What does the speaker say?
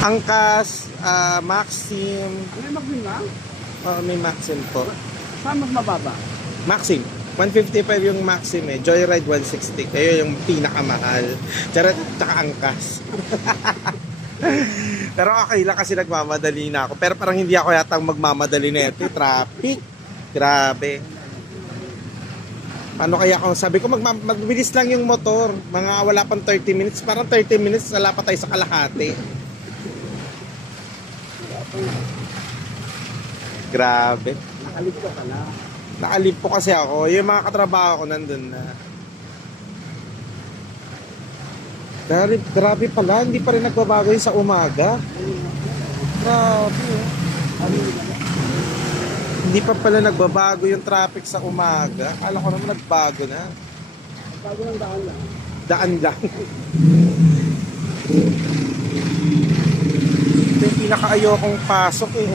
Angkas, Maxim. May Maxim lang? May Maxim po. Saan mas mababa? Maxim. 155 yung Maxim eh. Joyride 160. Kayo yung pinakamahal. Charot, tsaka angkas. Pero okay lang kasi nagmamadali na ako. Pero parang hindi ako yatang magmamadali na ito. Traffic. Grabe. Paano kaya kung sabi ko magbilis lang yung motor. Mga wala pang 30 minutes. Parang 30 minutes wala pa tayo sa kalahati. Grabe. Nakalito ka na. Nakalip po kasi ako. Yung mga katrabaho ko nandun na. Grabe pala. Hindi pa rin nagbabago yun sa umaga. Grabe. Hindi pa pala nagbabago yung traffic sa umaga. Akala ko naman nagbago na. Bago ng daan lang. Daan lang. Ito yung pinaka-ayokong pasok eh.